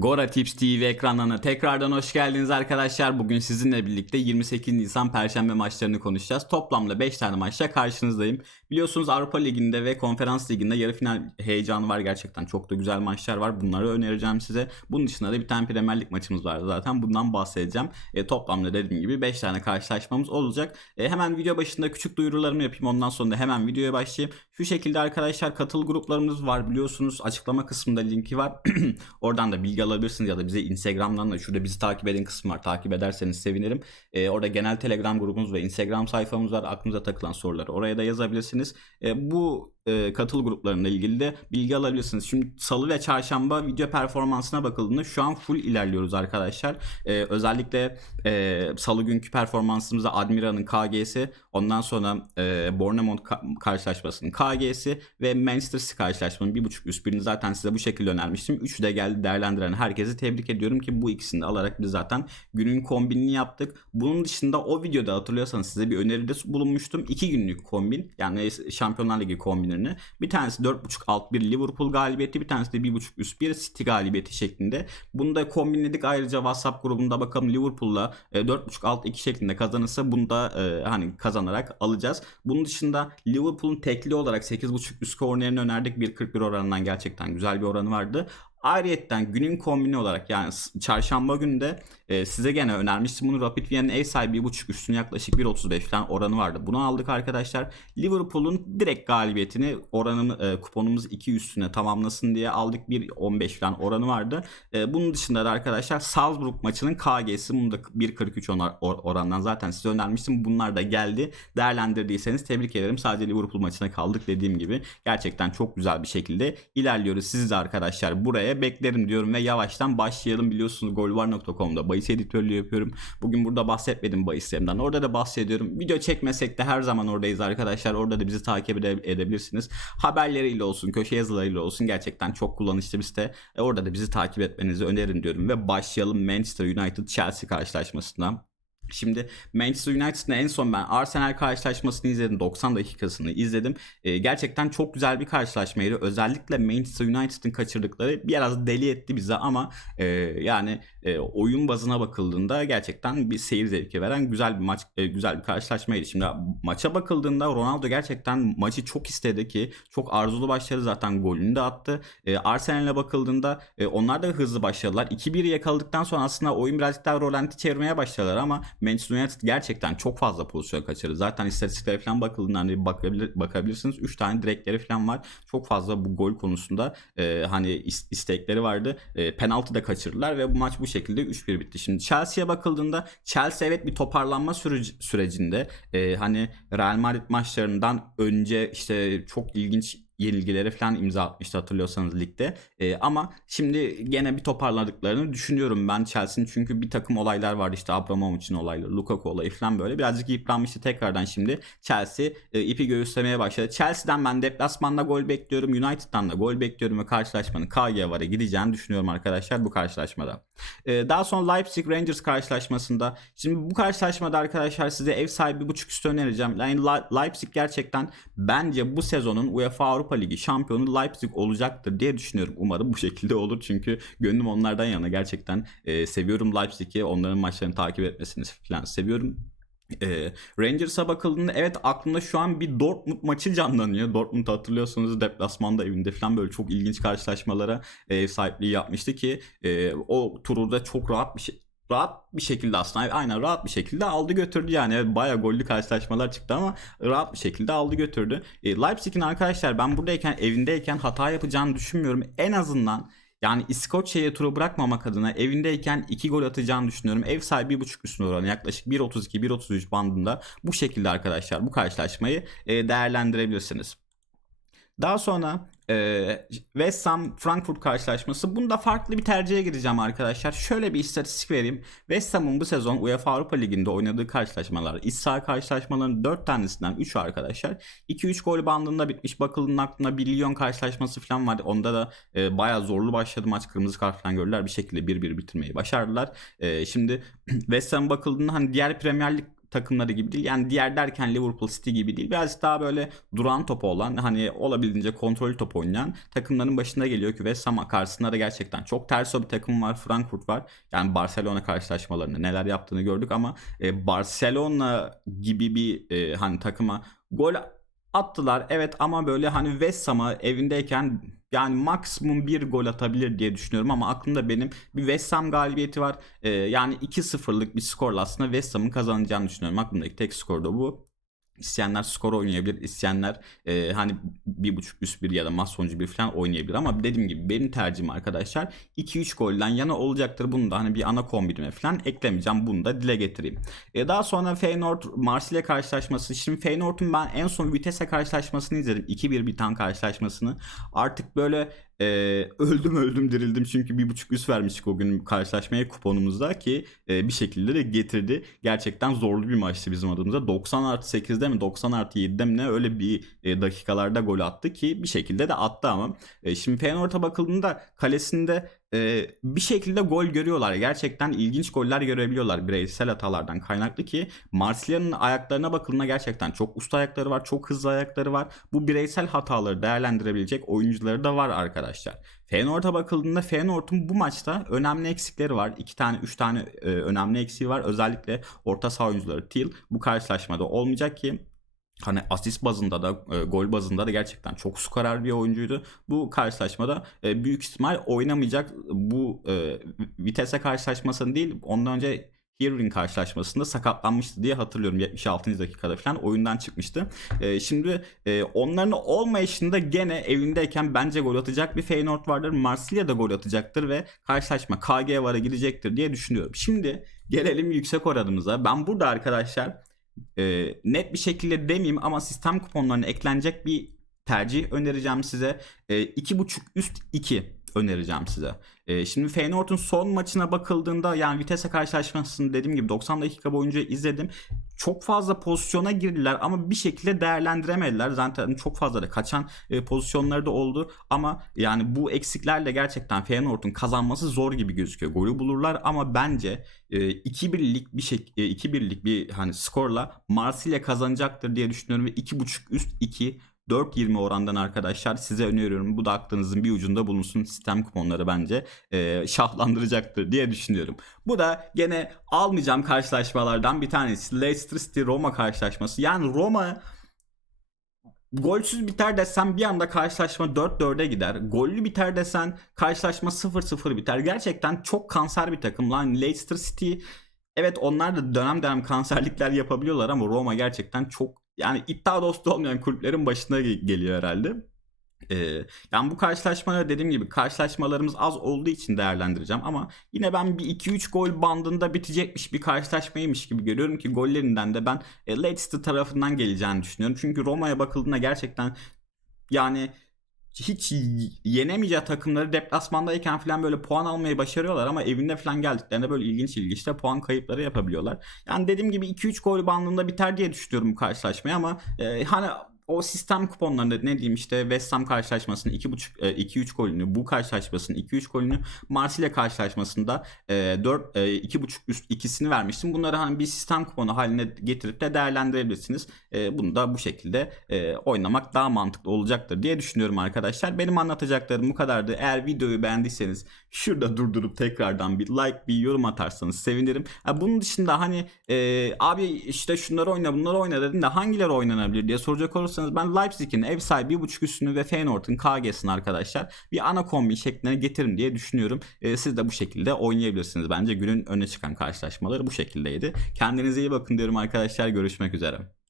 Gora Tips TV ekranlarına tekrardan hoş geldiniz arkadaşlar. Bugün sizinle birlikte 28 Nisan Perşembe maçlarını konuşacağız. Toplamda 5 tane maçla karşınızdayım. Biliyorsunuz Avrupa Ligi'nde ve Konferans Ligi'nde yarı final heyecanı var gerçekten. Çok da güzel maçlar var. Bunları önereceğim size. Bunun dışında da bir tane Premier Lig maçımız var zaten. Bundan bahsedeceğim. E, toplamda dediğim gibi 5 tane karşılaşmamız olacak. E, hemen video başında küçük duyurularımı yapayım. Ondan sonra da hemen videoya başlayayım. Şu şekilde arkadaşlar katıl gruplarımız var biliyorsunuz. Açıklama kısmında linki var. Oradan da bilgi alabilirsiniz ya da bize Instagram'dan da şurada bizi takip edin kısmı var. Takip ederseniz sevinirim. Ee, orada genel Telegram grubumuz ve Instagram sayfamız var. Aklınıza takılan soruları oraya da yazabilirsiniz. Ee, bu e, katıl gruplarıyla ilgili de bilgi alabilirsiniz. Şimdi salı ve çarşamba video performansına bakıldığında şu an full ilerliyoruz arkadaşlar. Ee, özellikle e, salı günkü performansımızda Admira'nın KG'si, ondan sonra e, Bournemouth ka- karşılaşmasının KG'si ve Manchester City karşılaşmanın bir buçuk üst birini zaten size bu şekilde önermiştim. Üçü de geldi değerlendiren herkese tebrik ediyorum ki bu ikisini de alarak biz zaten günün kombinini yaptık. Bunun dışında o videoda hatırlıyorsanız size bir öneride bulunmuştum. İki günlük kombin yani Şampiyonlar Ligi kombinlerini. Bir tanesi 4.5 alt bir Liverpool galibiyeti bir tanesi de 1.5 üst bir City galibiyeti şeklinde. Bunu da kombinledik ayrıca WhatsApp grubunda bakalım Liverpool'la e, 4.5 alt 2 şeklinde kazanırsa bunu da e, hani kazanarak alacağız. Bunun dışında Liverpool'un tekli olarak 8.5 üst kornerini önerdik. 1.41 oranından gerçekten güzel bir oranı vardı. Ayrıyetten günün kombini olarak yani çarşamba günü de e, size gene önermiştim bunu Rapid Viyen'in ev sahibi 1.5 üstüne yaklaşık 1.35 falan oranı vardı. Bunu aldık arkadaşlar. Liverpool'un direkt galibiyetini oranım e, kuponumuz 2 üstüne tamamlasın diye aldık 1.15 falan oranı vardı. E, bunun dışında da arkadaşlar Salzburg maçının KG'si bunu da 1.43 onar- or- orandan zaten size önermiştim. Bunlar da geldi. Değerlendirdiyseniz tebrik ederim. Sadece Liverpool maçına kaldık dediğim gibi. Gerçekten çok güzel bir şekilde ilerliyoruz. Siz de arkadaşlar buraya beklerim diyorum ve yavaştan başlayalım. Biliyorsunuz golvar.com'da bahis editörlüğü yapıyorum. Bugün burada bahsetmedim bahislerimden. Orada da bahsediyorum. Video çekmesek de her zaman oradayız arkadaşlar. Orada da bizi takip ede- edebilirsiniz. Haberleriyle olsun, köşe yazılarıyla olsun gerçekten çok kullanışlı bir site. E, orada da bizi takip etmenizi öneririm diyorum ve başlayalım Manchester United Chelsea karşılaşmasına. Şimdi Manchester United'ın en son ben Arsenal karşılaşmasını izledim. 90 dakikasını izledim. Ee, gerçekten çok güzel bir karşılaşmaydı. Özellikle Manchester United'ın kaçırdıkları biraz deli etti bize ama e, yani e, oyun bazına bakıldığında gerçekten bir seyir zevki veren güzel bir maç, e, güzel bir karşılaşmaydı. Şimdi maça bakıldığında Ronaldo gerçekten maçı çok istedi ki çok arzulu başladı zaten golünü de attı. E, Arsenal'e bakıldığında e, onlar da hızlı başladılar. 2-1 yakaladıktan sonra aslında oyun birazcık daha rolanti çevirmeye başladılar ama Manchester United gerçekten çok fazla pozisyon kaçırdı. Zaten istatistiklere falan bakıldığında hani bakabilir, bakabilirsiniz. 3 tane direkleri falan var. Çok fazla bu gol konusunda e, hani is- istekleri vardı. E, penaltı da kaçırdılar ve bu maç bu şekilde 3-1 bitti. Şimdi Chelsea'ye bakıldığında Chelsea evet bir toparlanma süreci- sürecinde e, hani Real Madrid maçlarından önce işte çok ilginç yenilgilere falan imza atmıştı hatırlıyorsanız ligde. E, ama şimdi gene bir toparladıklarını düşünüyorum ben Chelsea'nin çünkü bir takım olaylar vardı işte Abramovich'in olayları, Lukaku olayı falan böyle. Birazcık yıpranmıştı tekrardan şimdi. Chelsea e, ipi göğüslemeye başladı. Chelsea'den ben deplasmanda gol bekliyorum. United'dan da gol bekliyorum ve karşılaşmanın KG vara gideceğini düşünüyorum arkadaşlar bu karşılaşmada. E, daha sonra Leipzig Rangers karşılaşmasında. Şimdi bu karşılaşmada arkadaşlar size ev sahibi buçuk üstü önereceğim. Yani Le- Leipzig gerçekten bence bu sezonun UEFA Avrupa Ligi şampiyonu Leipzig olacaktır diye düşünüyorum. Umarım bu şekilde olur çünkü gönlüm onlardan yana. Gerçekten e, seviyorum Leipzig'i. Onların maçlarını takip etmesini falan seviyorum. E, Rangers'a bakıldığında evet aklımda şu an bir Dortmund maçı canlanıyor. Dortmund hatırlıyorsanız deplasmanda evinde falan böyle çok ilginç karşılaşmalara ev sahipliği yapmıştı ki e, o turda çok rahat bir şey rahat bir şekilde aslında aynen rahat bir şekilde aldı götürdü yani bayağı gollü karşılaşmalar çıktı ama rahat bir şekilde aldı götürdü. E, Leipzig'in arkadaşlar ben buradayken evindeyken hata yapacağını düşünmüyorum. En azından yani İskoçya'ya turu bırakmamak adına evindeyken 2 gol atacağını düşünüyorum. Ev sahibi 1.5 üstüne oranı yaklaşık 1.32-1.33 bandında bu şekilde arkadaşlar bu karşılaşmayı e, değerlendirebilirsiniz. Daha sonra e, West Ham Frankfurt karşılaşması. Bunda farklı bir tercihe gideceğim arkadaşlar. Şöyle bir istatistik vereyim. West Ham'ın bu sezon UEFA Avrupa Ligi'nde oynadığı karşılaşmalar, iç saha karşılaşmalarının 4 tanesinden 3'ü arkadaşlar. 2-3 gol bandında bitmiş. Bakıldığında aklına 1 Lyon karşılaşması falan vardı. Onda da e, bayağı zorlu başladı maç. Kırmızı kart falan gördüler. Bir şekilde 1-1 bitirmeyi başardılar. E, şimdi West Ham bakıldığında hani diğer Premier Lig takımları gibi değil. Yani diğer derken Liverpool City gibi değil. Biraz daha böyle duran topu olan hani olabildiğince kontrollü top oynayan takımların başında geliyor ki West Ham karşısında da gerçekten çok ters bir takım var. Frankfurt var. Yani Barcelona karşılaşmalarında neler yaptığını gördük ama e, Barcelona gibi bir e, hani takıma gol attılar. Evet ama böyle hani West Ham'a evindeyken yani maksimum bir gol atabilir diye düşünüyorum ama aklımda benim bir West Ham galibiyeti var. Ee, yani 2-0'lık bir skorla aslında West Ham'ın kazanacağını düşünüyorum. Aklımdaki tek skor da bu. İsteyenler skor oynayabilir. İsteyenler e, hani bir buçuk üst bir ya da maç sonucu bir falan oynayabilir. Ama dediğim gibi benim tercihim arkadaşlar 2-3 golden yana olacaktır. Bunu da hani bir ana kombinime falan eklemeyeceğim. Bunu da dile getireyim. E, daha sonra Feyenoord Marsilya karşılaşması. Şimdi Feyenoord'un ben en son Vitesse karşılaşmasını izledim. 2-1 biten karşılaşmasını. Artık böyle e, öldüm öldüm dirildim çünkü bir buçuk üst vermiştik o gün karşılaşmaya kuponumuzda ki e, bir şekilde de getirdi. Gerçekten zorlu bir maçtı bizim adımıza. 90 artı 8'de mi 90 artı 7'de mi ne öyle bir e, dakikalarda gol attı ki bir şekilde de attı ama. E, şimdi Feyenoord'a bakıldığında kalesinde e, bir şekilde gol görüyorlar. Gerçekten ilginç goller görebiliyorlar bireysel hatalardan kaynaklı ki Marsilya'nın ayaklarına bakıldığında gerçekten çok usta ayakları var, çok hızlı ayakları var. Bu bireysel hataları değerlendirebilecek oyuncuları da var arkadaşlar. Feyenoord'a bakıldığında Feyenoord'un bu maçta önemli eksikleri var. 2 tane 3 tane e, önemli eksiği var. Özellikle orta saha oyuncuları Til bu karşılaşmada olmayacak ki hani asist bazında da e, gol bazında da gerçekten çok skorer bir oyuncuydu. Bu karşılaşmada e, büyük ihtimal oynamayacak. Bu e, Vitesse karşılaşmasını değil ondan önce Hearing karşılaşmasında sakatlanmıştı diye hatırlıyorum 76. dakikada falan oyundan çıkmıştı. E, şimdi e, onların olmayışında gene evindeyken bence gol atacak bir Feyenoord vardır. Marsilya da gol atacaktır ve karşılaşma KG vara gidecektir diye düşünüyorum. Şimdi gelelim yüksek oranımıza. Ben burada arkadaşlar e, net bir şekilde demeyeyim ama sistem kuponlarına eklenecek bir tercih önereceğim size. E, 2.5 üst 2 önereceğim size. E, şimdi Feyenoord'un son maçına bakıldığında yani Vitesse karşılaşmasını dediğim gibi 90 dakika boyunca izledim. Çok fazla pozisyona girdiler ama bir şekilde değerlendiremediler. Zaten çok fazla da kaçan e, pozisyonları da oldu ama yani bu eksiklerle gerçekten Feyenoord'un kazanması zor gibi gözüküyor. Golü bulurlar ama bence e, 2-1'lik bir şey e, 2-1'lik bir hani skorla Marsilya kazanacaktır diye düşünüyorum ve 2.5 üst 2 4.20 orandan arkadaşlar size öneriyorum. Bu da aklınızın bir ucunda bulunsun. Sistem kuponları bence e, şahlandıracaktır diye düşünüyorum. Bu da gene almayacağım karşılaşmalardan bir tanesi. Leicester City Roma karşılaşması. Yani Roma golsüz biter desen bir anda karşılaşma 4-4'e gider. Gollü biter desen karşılaşma 0-0 biter. Gerçekten çok kanser bir takım lan. Leicester City evet onlar da dönem dönem kanserlikler yapabiliyorlar ama Roma gerçekten çok yani iddia dostu olmayan kulüplerin başına geliyor herhalde. Ee, yani bu karşılaşmaları dediğim gibi karşılaşmalarımız az olduğu için değerlendireceğim ama yine ben bir 2-3 gol bandında bitecekmiş bir karşılaşmaymış gibi görüyorum ki gollerinden de ben e, Leicester tarafından geleceğini düşünüyorum. Çünkü Roma'ya bakıldığında gerçekten yani hiç yenemeyeceği takımları deplasmandayken falan böyle puan almayı başarıyorlar ama evinde falan geldiklerinde böyle ilginç ilginç de puan kayıpları yapabiliyorlar. Yani dediğim gibi 2-3 gol bandında biter diye düşünüyorum bu karşılaşmayı ama e, hani o sistem kuponlarında ne diyeyim işte West Ham karşılaşmasının 2.5 2-3 golünü, bu karşılaşmasının 2-3 golünü, Marsilya karşılaşmasında e, 4 e, 2.5 üst ikisini vermiştim. Bunları hani bir sistem kuponu haline getirip de değerlendirebilirsiniz. E, bunu da bu şekilde e, oynamak daha mantıklı olacaktır diye düşünüyorum arkadaşlar. Benim anlatacaklarım bu kadardı. Eğer videoyu beğendiyseniz şurada durdurup tekrardan bir like, bir yorum atarsanız sevinirim. Bunun dışında hani e, abi işte şunları oyna, bunları oyna dedim de hangileri oynanabilir diye soracak olursanız istiyorsanız ben Leipzig'in ev sahibi 1.5 üstünü ve Feyenoord'un KG'sini arkadaşlar bir ana kombi şekline getirin diye düşünüyorum. E, siz de bu şekilde oynayabilirsiniz. Bence günün öne çıkan karşılaşmaları bu şekildeydi. Kendinize iyi bakın diyorum arkadaşlar. Görüşmek üzere.